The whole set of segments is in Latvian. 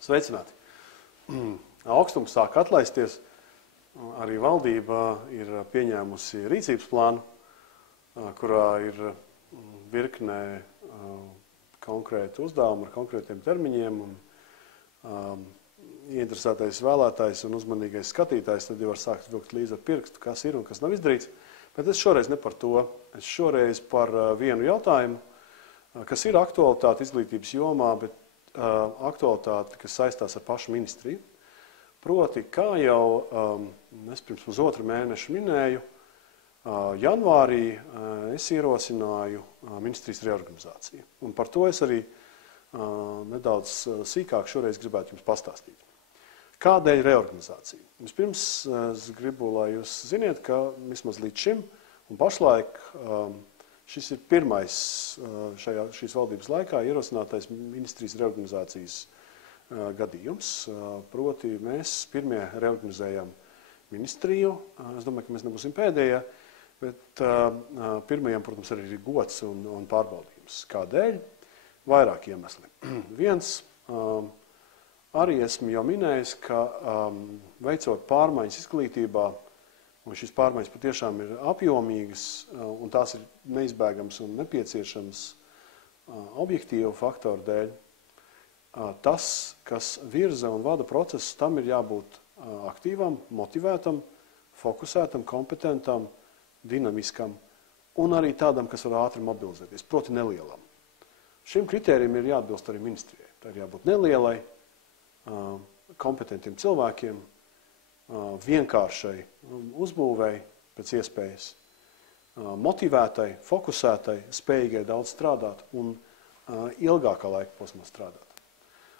Sveicināti! Augstums sāk atlaisties. Arī valdība ir pieņēmusi rīcības plānu, kurā ir virknē konkrētu uzdevumu ar konkrētiem termiņiem. Ieinteresētais vēlētājs un uzmanīgais skatītājs tad jau var sākt vilkt līdzi ar pirkstu, kas ir un kas nav izdarīts. Bet es šoreiz ne par to. Es šoreiz par vienu jautājumu, kas ir aktualitāte izglītības jomā, bet aktualitāte, kas saistās ar pašu ministriju. Proti, kā jau es pirms pusotru mēnešu minēju, janvārī es ierosināju ministrijas reorganizāciju. Un par to es arī nedaudz sīkāk šoreiz gribētu jums pastāstīt. Kādēļ reorganizācija? Vispirms es gribu, lai jūs ziniet, ka vismaz līdz šim un pašlaik šis ir pirmais šīs valdības laikā ierosinātais ministrijas reorganizācijas gadījums. Proti, mēs pirmie reorganizējam ministriju. Es domāju, ka mēs nebūsim pēdējie, bet pirmajam, protams, arī ir gods un pārbaudījums. Kādēļ? Vairāk iemesli. Viens, arī esmu jau minējis, ka veicot pārmaiņas izglītībā, un šīs pārmaiņas patiešām ir apjomīgas, un tās ir neizbēgams un nepieciešams objektīvu faktoru dēļ, tas, kas virza un vada procesu, tam ir jābūt aktīvam, motivētam, fokusētam, kompetentam, dinamiskam un arī tādam, kas var ātri mobilizēties, proti nelielam. Šim kritērijam ir jāatbilst arī ministrijai. Tā ir jābūt nelielai, kompetentiem cilvēkiem, vienkāršai uzbūvēji pēc iespējas, motivētai, fokusētai, spējīgai daudz strādāt un ilgākā laika posmā strādāt.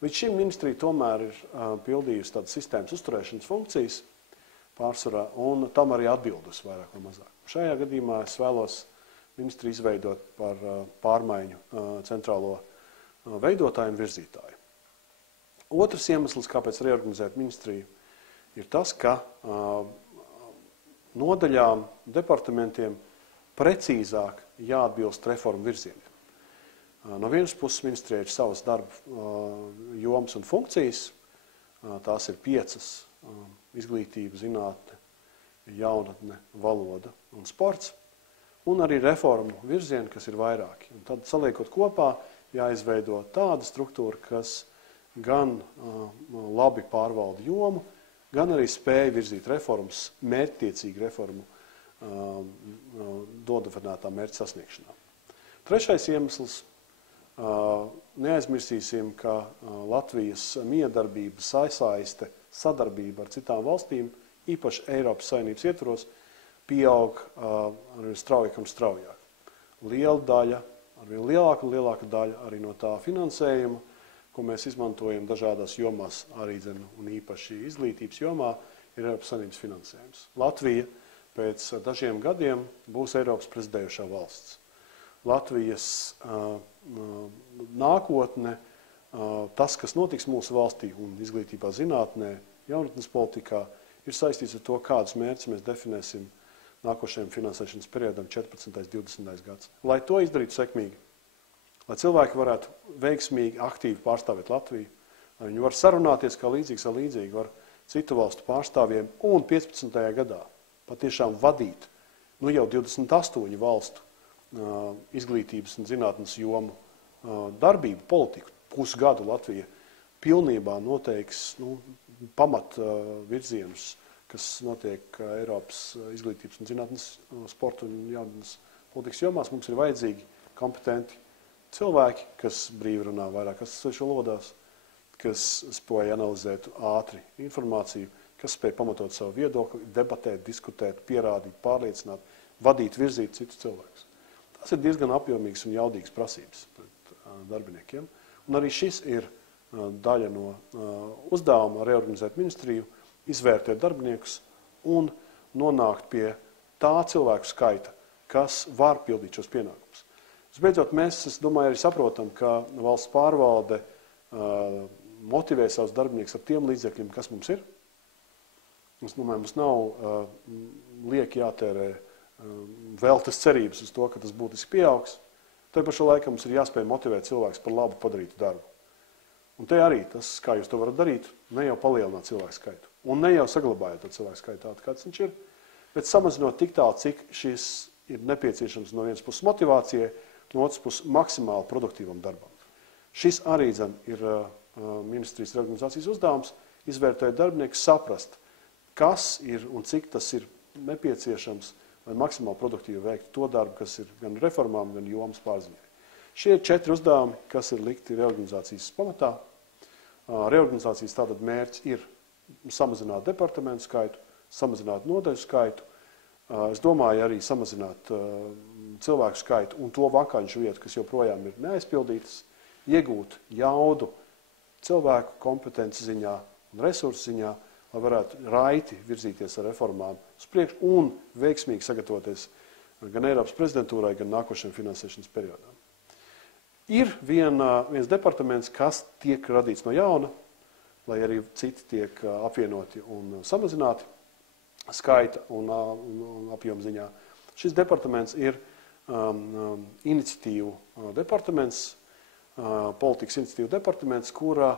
Līdz šim ministrija tomēr ir pildījusi tādas sistēmas uzturēšanas funkcijas pārsvarā, un tam arī atbildus vairāk vai mazāk. Šajā gadījumā es vēlos ministriju izveidot par pārmaiņu centrālo veidotāju un virzītāju. Otrs iemesls, kāpēc reorganizēt ministriju, ir tas, ka nodaļām, departamentiem precīzāk jāatbilst reformu virzieniem. No vienas puses ministrijai ir savas darba jomas un funkcijas, tās ir 5 – izglītība, zinātne, jaunatne, valoda un sports, un arī reformu virzieni, kas ir vairāki. Un tad saliekot kopā, jāizveido tāda struktūra, kas gan labi pārvalda jomu, gan arī spēja virzīt reformas, mērķtiecīgi reformu dodafinātā mērķa sasniegšanā. Trešais iemesls. Neaizmirsīsim, ka Latvijas miedarbība, sasaiste, sadarbība ar citām valstīm, īpaši Eiropas Savienības ietvaros, pieaug arvien straujāk un straujāk. Liela daļa, arvien lielāka un lielāka daļa arī no tā finansējuma, ko mēs izmantojam dažādās jomās, arī un īpaši izglītības jomā, ir Eiropas Savienības finansējums. Latvija pēc dažiem gadiem būs Eiropas prezidējošā valsts. Latvijas nākotne, tas, kas notiks mūsu valstī un izglītībā, zinātnē, jaunatnes politikā, ir saistīts ar to, kādus mērķus mēs definēsim nākošajam finansēšanas periodam 14. 20. gads. Lai to izdarītu sekmīgi, lai cilvēki varētu veiksmīgi, aktīvi pārstāvēt Latviju, lai viņi var sarunāties kā līdzīgs ar līdzīgi ar citu valstu pārstāvjiem un 15. gadā patiešām vadīt jau 28 valstu izglītības un zinātnes jomu darbību, politiku. Pusgadu Latvija pilnībā noteiks pamat virzienus, kas notiek Eiropas izglītības un zinātnes, sporta un jaunatnes politikas jomās. Mums ir vajadzīgi kompetenti cilvēki, kas brīvi runā vairākās valodās, kas spēj analizēt ātri informāciju, kas spēj pamatot savu viedokli, debatēt, diskutēt, pierādīt, pārliecināt, vadīt, virzīt citus cilvēkus. Tas ir diezgan apjomīgs un jaudīgs prasības pret darbiniekiem. Un arī šis ir daļa no uzdevuma reorganizēt ministriju, izvērtēt darbiniekus un nonākt pie tā cilvēku skaita, kas var pildīt šos pienākumus. Visbeidzot, mēs, es domāju, arī saprotam, ka valsts pārvalde motivē savus darbiniekus ar tiem līdzekļiem, kas mums ir. Es domāju, mums nav lieki jātērē veltas cerības uz to, ka tas būtiski pieaugs. Te pašā laikā mums ir jāspēj motivēt cilvēks par labu padarītu darbu. Un te arī tas, kā jūs to varat darīt, ne jau palielināt cilvēku skaitu. Un ne jau saglabājot to cilvēku skaitu tādu, kāds viņš ir, bet samazinot tik tālu, cik šis ir nepieciešams no vienas puses motivācijai, no otras puses maksimāli produktīvam darbam. Šis arī ir ministrijas reorganizācijas uzdevums, izvērtēt darbinieku, saprast, kas ir un cik tas ir nepieciešams, lai maksimāli produktīvi veiktu to darbu, kas ir gan reformām, gan jomas pārziņai. Šie ir 4 uzdevumi, kas ir likti reorganizācijas pamatā. Reorganizācijas tātad mērķis ir samazināt departamentu skaitu, samazināt nodaļu skaitu, es domāju arī samazināt cilvēku skaitu un to vakanču vietu, kas joprojām ir neaizpildītas, iegūt jaudu cilvēku kompetenci ziņā un resursu ziņā, lai varētu raiti virzīties ar reformām uz priekšu un veiksmīgi sagatavoties gan Eiropas prezidentūrai, gan nākošajam finansēšanas periodam. Ir viens departaments, kas tiek radīts no jauna, lai arī citi tiek apvienoti un samazināti skaita un apjoma ziņā. Šis departaments ir iniciatīvu departaments, politikas iniciatīvu departaments, kurā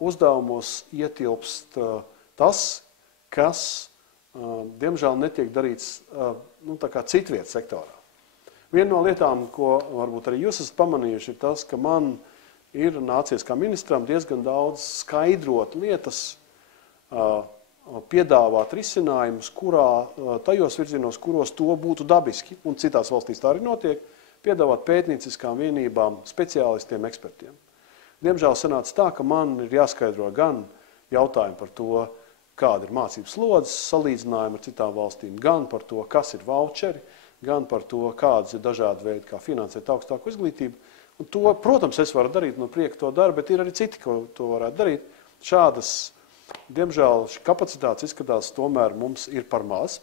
uzdevumos ietilpst tas, kas, diemžēl, netiek darīts tā kā citvietas sektorā. Viena no lietām, ko varbūt arī jūs esat pamanījuši, ir tas, ka man ir nācies kā ministram diezgan daudz skaidrot lietas, piedāvāt risinājumus, tajos virzienos, kuros to būtu dabiski, un citās valstīs tā arī notiek, piedāvāt pētnieciskām vienībām, speciālistiem, ekspertiem. Diemžēl sanāca tā, ka man ir jāskaidro gan jautājumi par to, kāda ir mācības slodzes salīdzinājuma ar citām valstīm, gan par to, kas ir voucheri, gan par to, kādas ir dažādi veidi, kā finansēt augstāku izglītību. Un to, protams, es varu darīt, no prieka to daru, bet ir arī citi, ko to varētu darīt. Šādas, diemžēl, kapacitātes izskatās tomēr mums ir par maz.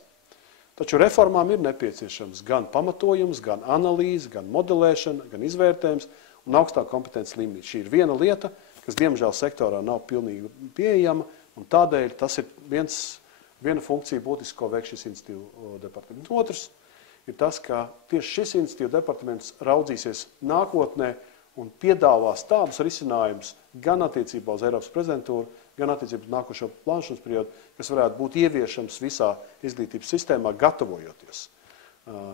Taču reformām ir nepieciešams gan pamatojums, gan analīze, gan modelēšana, gan izvērtējums un augstāka kompetences līmenī. Šī ir viena lieta, kas, diemžēl, sektorā nav pilnīgi pieejama, un tādēļ tas ir viena funkcija būtiski, ko veik šis iniciatīvu departaments. Otrs ir tas, ka tieši šis iniciatīvu departaments raudzīsies nākotnē un piedāvās tādus risinājumus gan attiecībā uz Eiropas prezidentūru, gan attiecībā uz nākošo plānošanas periodu, kas varētu būt ieviešams visā izglītības sistēmā, gatavojoties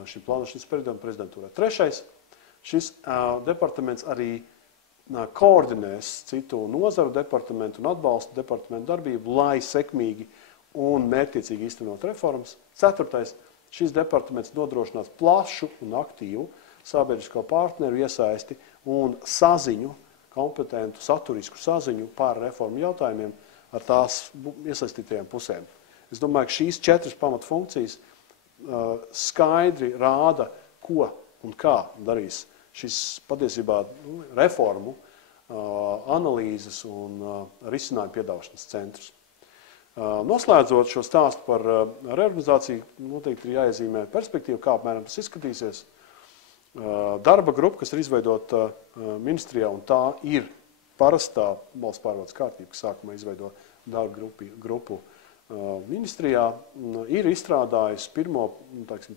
šim plānošanas periodam prezidentūrā. Trešais, šis departaments arī koordinēs citu nozaru departamentu un atbalsta departamentu darbību, lai sekmīgi un mērķtiecīgi īstenot reformas. Ceturtais, šis departaments nodrošinās plašu un aktīvu sabiedrisko partneru iesaisti un saziņu, kompetentu, saturisku saziņu par reformu jautājumiem ar tās iesaistītajām pusēm. Es domāju, ka šīs 4 pamatfunkcijas skaidri rāda, ko un kā darīs šis patiesībā reformu, analīzes un risinājumu piedāvāšanas centrs. Noslēdzot šo stāstu par reorganizāciju, noteikti ir jāiezīmē perspektīva, kā apmēram tas izskatīsies. Darba grupa, kas ir izveidota ministrijā, un tā ir parastā valsts pārvaldes kārtība, kas sākumā izveido darba grupu ministrijā, ir izstrādājusi pirmo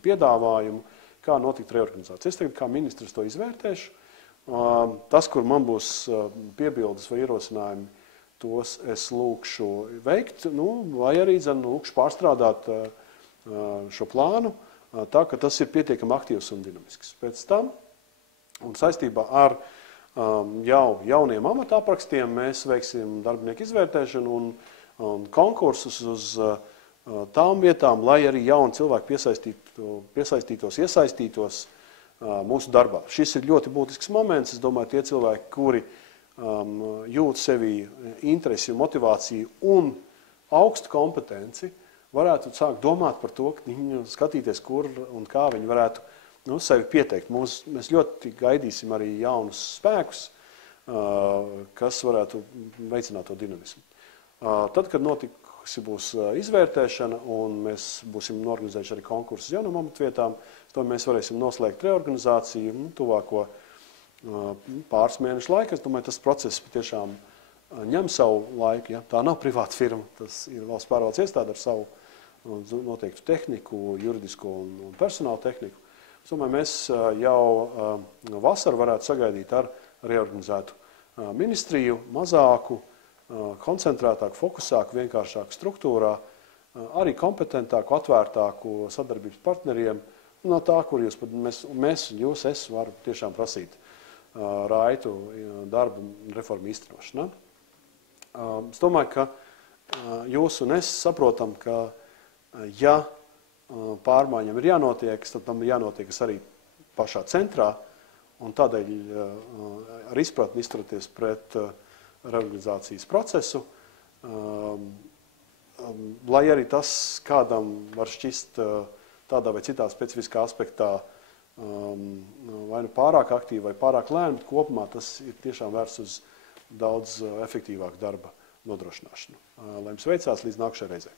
piedāvājumu, kā notikt reorganizācija. Es tagad kā ministrs to izvērtēšu. Tas, kur man būs piebildes vai ierosinājumi, tos es lūkšu veikt, vai arī lūkšu pārstrādāt šo plānu, tā, ka tas ir pietiekami aktīvs un dinamisks. Pēc tam, un saistībā ar jauniem amatāprakstiem, mēs veiksim darbinieku izvērtēšanu un konkursus uz tām vietām, lai arī jauni cilvēki iesaistītos mūsu darbā. Šis ir ļoti būtisks moments. Es domāju, tie cilvēki, kuri jūt sevī interesi, motivāciju un augstu kompetenci, varētu sākt domāt par to, skatīties, kur un kā viņi varētu sevi pieteikt. Mēs ļoti gaidīsim arī jaunus spēkus, kas varētu veicināt to dinamismu. Tad, kad būs izvērtēšana un mēs būsim norganizējuši arī konkursus jaunām amatvietām, to mēs varēsim noslēgt reorganizāciju tuvāko pāris mēnešu laiku. Es domāju, tas process patiešām ņem savu laiku. Ja? Tā nav privāta firma, tas ir valsts pārvaldes iestāde ar savu noteiktu tehniku, juridisko un personāla tehniku. Es domāju, mēs jau vasaru varētu sagaidīt ar reorganizētu ministriju, mazāku, koncentrētāku, fokusāku, vienkāršāku struktūrā, arī kompetentāku, atvērtāku sadarbības partneriem, no tā, kur jūs, es varu tiešām prasīt raitu darbu reformu īstenošanā. Es domāju, ka jūs un es saprotam, ka ja pārmaiņam ir jānotiek, tad tam ir jānotiek arī pašā centrā, un tādēļ ar izpratni izturēties pret reorganizācijas procesu, lai arī tas kādam var šķist tādā vai citā specifiskā aspektā vai nu pārāk aktīvi vai pārāk lēni, bet kopumā tas ir tiešām vērsts uz daudz efektīvāku darba nodrošināšanu. Lai jums veicās līdz nākamajai reizei.